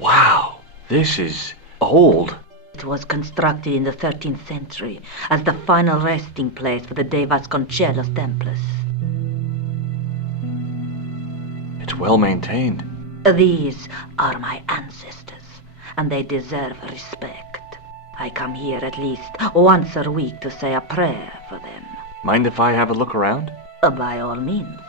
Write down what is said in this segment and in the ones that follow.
Wow, this is old. It was constructed in the 13th century as the final resting place for the De Vasconcelos Templars. It's well maintained. These are my ancestors, and they deserve respect. I come here at least once a week to say a prayer for them. Mind if I have a look around? By all means.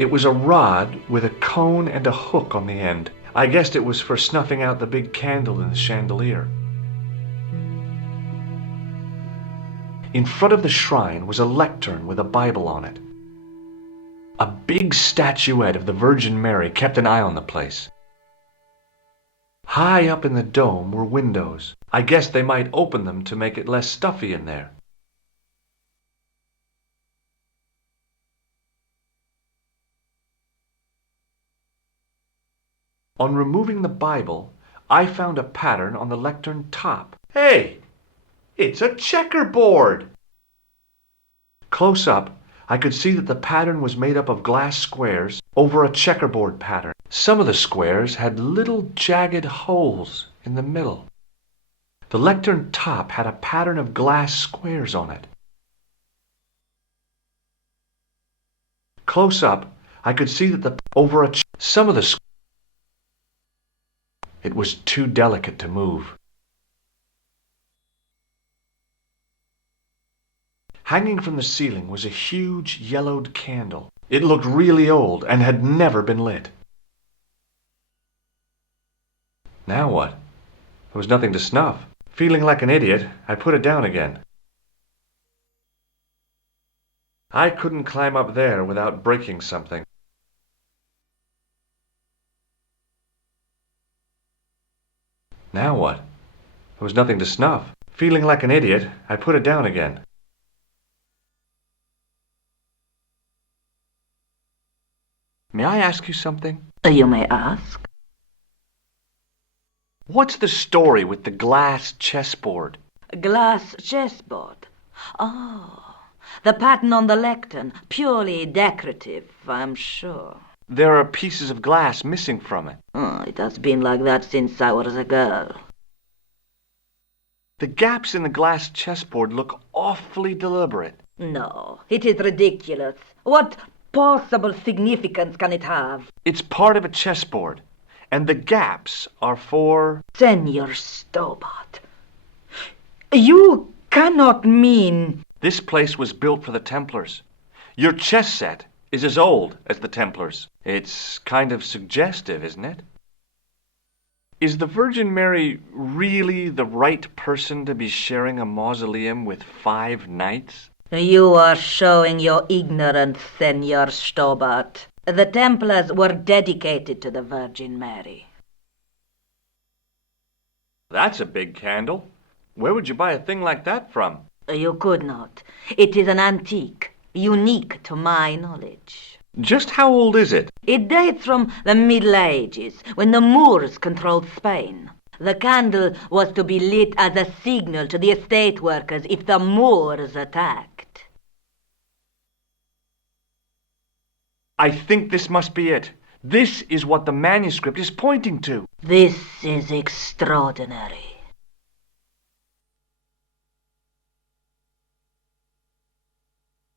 It was a rod with a cone and a hook on the end. I guessed it was for snuffing out the big candle in the chandelier. In front of the shrine was a lectern with a Bible on it. A big statuette of the Virgin Mary kept an eye on the place. High up in the dome were windows. I guessed they might open them to make it less stuffy in there. On removing the Bible, I found a pattern on the lectern top. Hey! It's a checkerboard! Close up, I could see that the pattern was made up of glass squares over a checkerboard pattern. Some of the squares had little jagged holes in the middle. The lectern top had a pattern of glass squares on it. Close up, I could see that some of the it was too delicate to move. Hanging from the ceiling was a huge yellowed candle. It looked really old and had never been lit. Now what? There was nothing to snuff. Feeling like an idiot, I put it down again. I couldn't climb up there without breaking something. Now what? There was nothing to snuff. Feeling like an idiot, I put it down again. May I ask you something? You may ask. What's the story with the glass chessboard? Glass chessboard. Oh, the pattern on the lectern, purely decorative, I'm sure. There are pieces of glass missing from it. Oh, it has been like that since I was a girl. The gaps in the glass chessboard look awfully deliberate. No, it is ridiculous. What possible significance can it have? It's part of a chessboard, and the gaps are for... Senor Stobart, you cannot mean... This place was built for the Templars. Your chess set is as old as the Templars. It's kind of suggestive, isn't it? Is the Virgin Mary really the right person to be sharing a mausoleum with 5 knights? You are showing your ignorance, Senor Stobart. The Templars were dedicated to the Virgin Mary. That's a big candle. Where would you buy a thing like that from? You could not. It is an antique, unique to my knowledge. Just how old is it? It dates from the Middle Ages, when the Moors controlled Spain. The candle was to be lit as a signal to the estate workers if the Moors attacked. I think this must be it. This is what the manuscript is pointing to. This is extraordinary.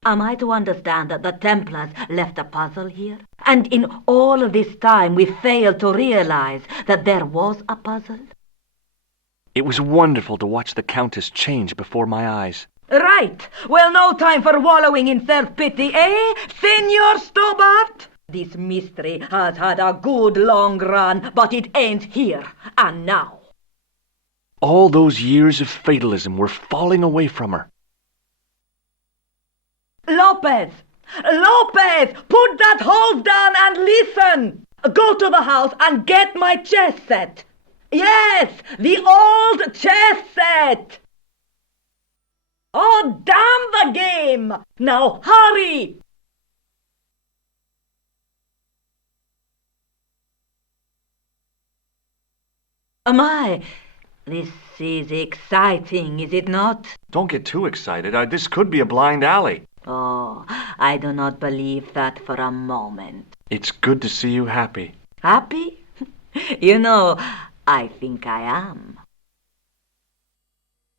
Am I to understand that the Templars left a puzzle here? And in all of this time we failed to realize that there was a puzzle? It was wonderful to watch the Countess change before my eyes. Right. Well, no time for wallowing in self-pity, eh, Senor Stobart? This mystery has had a good long run, but it ends here and now. All those years of fatalism were falling away from her. Lopez! Lopez! Put that hose down and listen! Go to the house and get my chess set. Yes, the old chess set! Oh, damn the game! Now hurry! My, this is exciting, is it not? Don't get too excited. This could be a blind alley. Oh, I do not believe that for a moment. It's good to see you happy. Happy? You know, I think I am.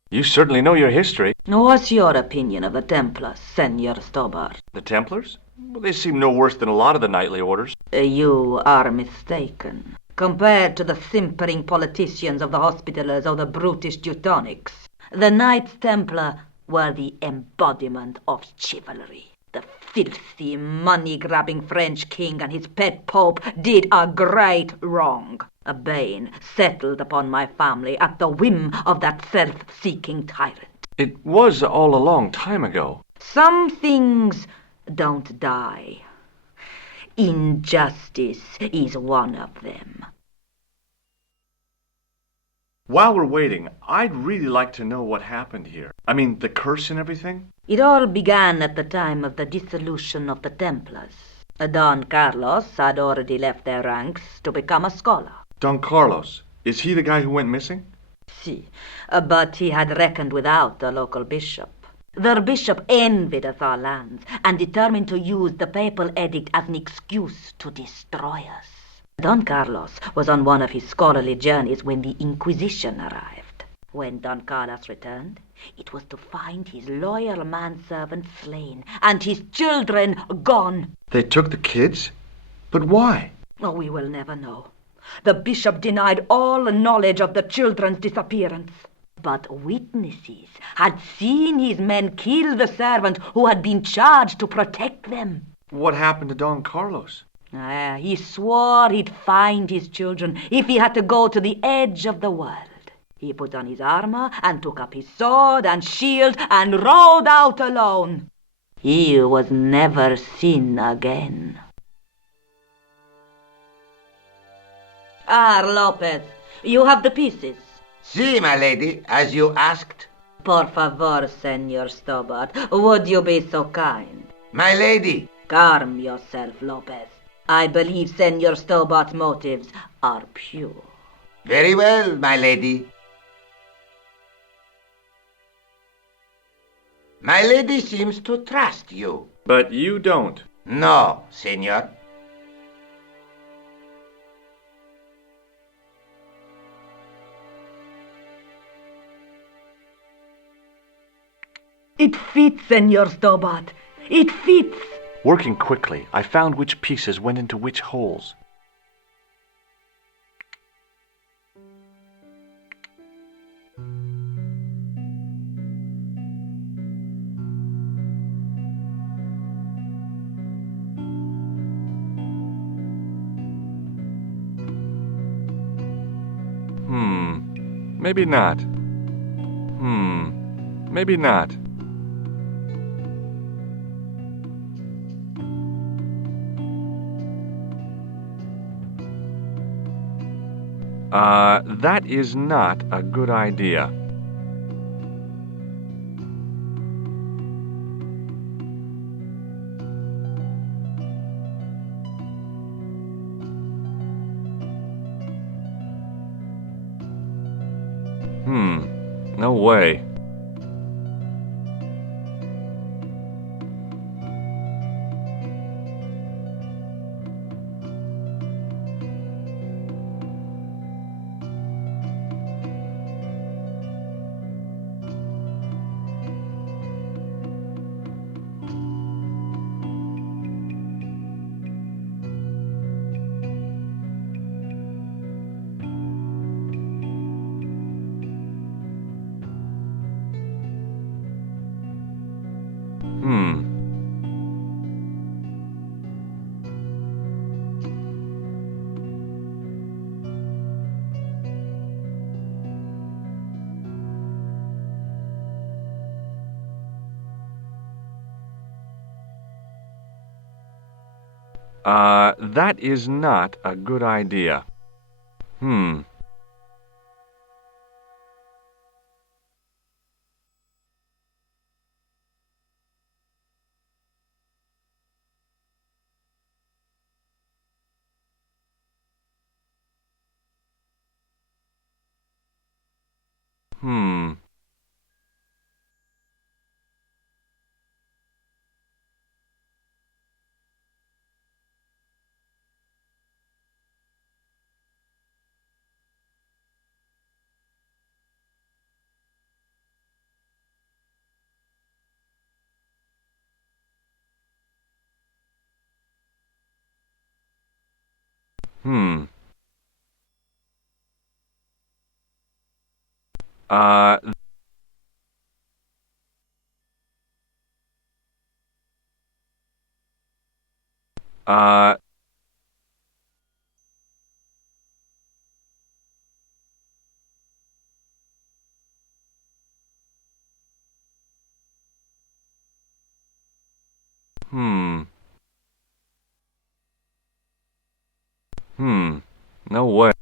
You certainly know your history. What's your opinion of the Templars, Senor Stobart? The Templars? Well, they seem no worse than a lot of the knightly orders. You are mistaken. Compared to the simpering politicians of the Hospitallers or the brutish Teutonics, the Knights Templar were the embodiment of chivalry. The filthy, money-grabbing French king and his pet pope did a great wrong. A bane settled upon my family at the whim of that self-seeking tyrant. It was all a long time ago. Some things don't die. Injustice is one of them. While we're waiting, I'd really like to know what happened here. I mean, the curse and everything? It all began at the time of the dissolution of the Templars. Don Carlos had already left their ranks to become a scholar. Don Carlos. Is he the guy who went missing? Si, but he had reckoned without the local bishop. The bishop envied us our lands and determined to use the papal edict as an excuse to destroy us. Don Carlos was on one of his scholarly journeys when the Inquisition arrived. When Don Carlos returned, it was to find his loyal manservant slain and his children gone. They took the kids? But why? Oh, we will never know. The bishop denied all knowledge of the children's disappearance. But witnesses had seen his men kill the servant who had been charged to protect them. What happened to Don Carlos? He swore he'd find his children if he had to go to the edge of the world. He put on his armor and took up his sword and shield and rode out alone. He was never seen again. Lopez, you have the pieces. Si, my lady, as you asked. Por favor, Senor Stobart, would you be so kind? My lady. Calm yourself, Lopez. I believe Senor Stobart's motives are pure. Very well, my lady. My lady seems to trust you. But you don't. No, senor. It fits, Senor Stobart. It fits. Working quickly, I found which pieces went into which holes. Maybe not. Maybe not. That is not a good idea. No way. That is not a good idea. Hmm. Uh... Uh... Hmm. No way.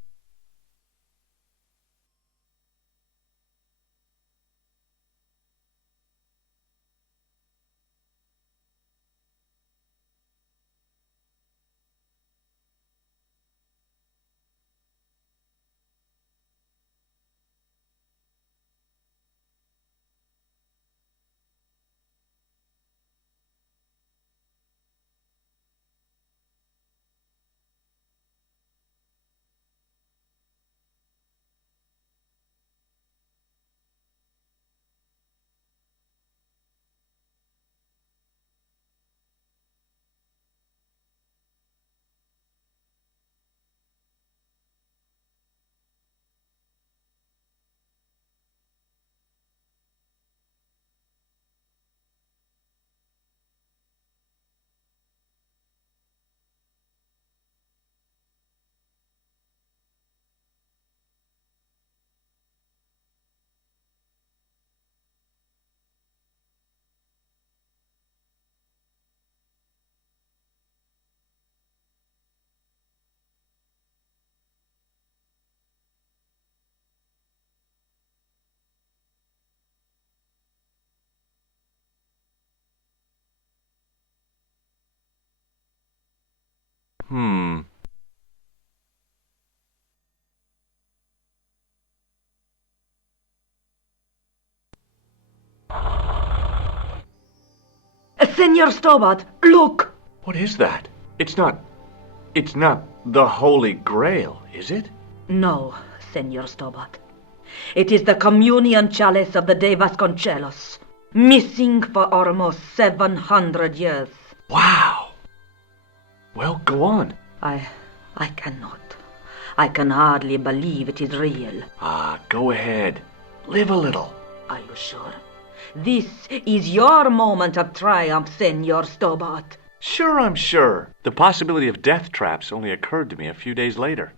Hmm. Senor Stobart, look! What is that? It's not the Holy Grail, is it? No, Senor Stobart. It is the communion chalice of the De Vasconcelos, missing for almost 700 years. Wow. Well, go on. I cannot. I can hardly believe it is real. Go ahead. Live a little. Are you sure? This is your moment of triumph, Senor Stobart. Sure, I'm sure. The possibility of death traps only occurred to me a few days later.